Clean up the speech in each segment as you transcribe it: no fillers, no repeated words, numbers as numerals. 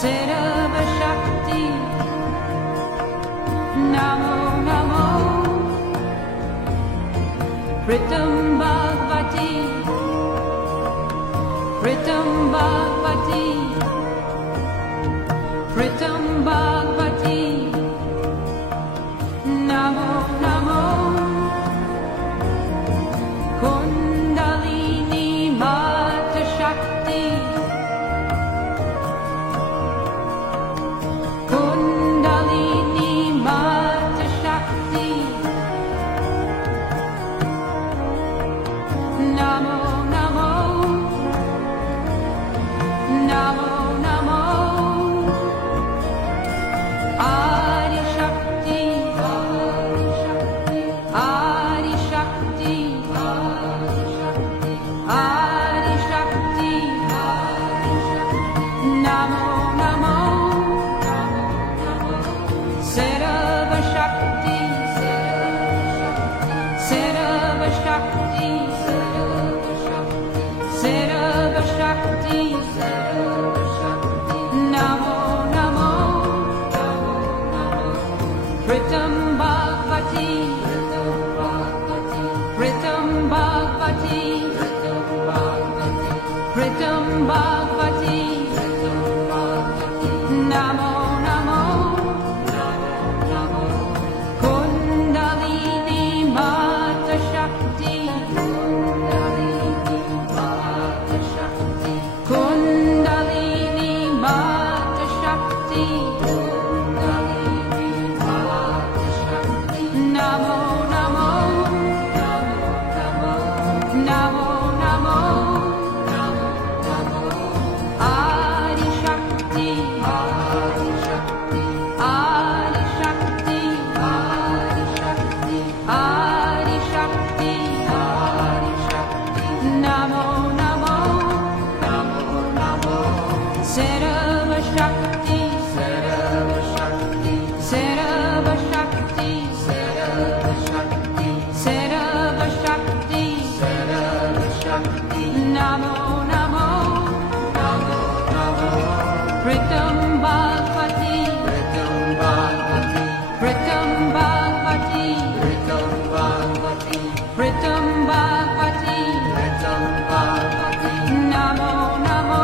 Sarva Shakti, Namo Namo, Pritam Bhagavati, Pritam Bhagavati, Pritam Bhagavati, Namo Namo, Kundalini Mata Shakti, Kundalini Mata Shakti, Namo Namo, Namo Namo, Adi Shakti, Adi Shakti, Adi Shakti, Namo Namo, Sarva Shakti, Sarva Shakti, Sarva Shakti, Namo Namo, Pritam Bhagavati, Pritam Bhagavati, Pritam Bhagavati, Namo Namo, Kundalini Mata Shakti, Kundalini Mata Shakti, Namo Namo, Namo Namo, Adi Shakti, Adi Shakti, Adi Shakti, Adi Shakti, Namo Namo, Sarva Shakti, Sarva Shakti, Sarva Shakti, Sarva Shakti, Namo Namo, Pritam Bhagavati, Pritam Bhagavati, Pritam Bhagavati, Namo Namo,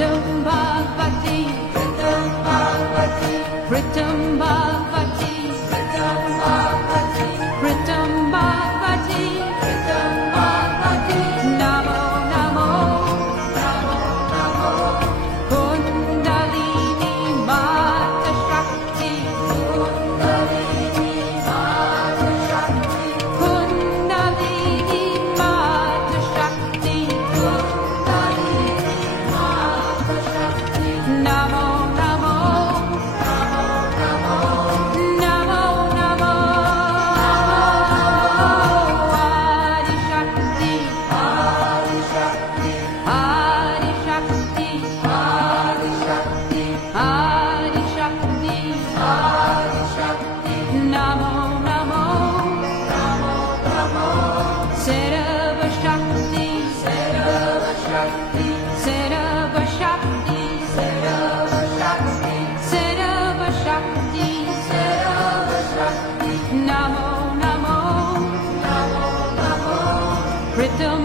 Pritam Bhagavati, Pritam Bhagavati, Pritam Bhagavati, Pritam Bhagavati, Pritam Bhagavati, Pritam Bhagavati, Namo Namo, Namo Namo, Kundalini Mata Shakti, Kundalini Mata Shakti, Kundalini Mata Shakti, Kundalini Mata Shakti, Namo Namo, Namo Namo, Namo Namo, Adi Shakti, Adi Shakti, Adi Shakti, Adi Shakti, Adi Shakti, Adi Shakti, Namo Namo, Namo Namo, Sarva Shakti, Sarva Shakti, Sarva Shakti, Sarva Shakti, Sarva Shakti, Sarva Shakti, Namo Namo, Namo Namo, Pritam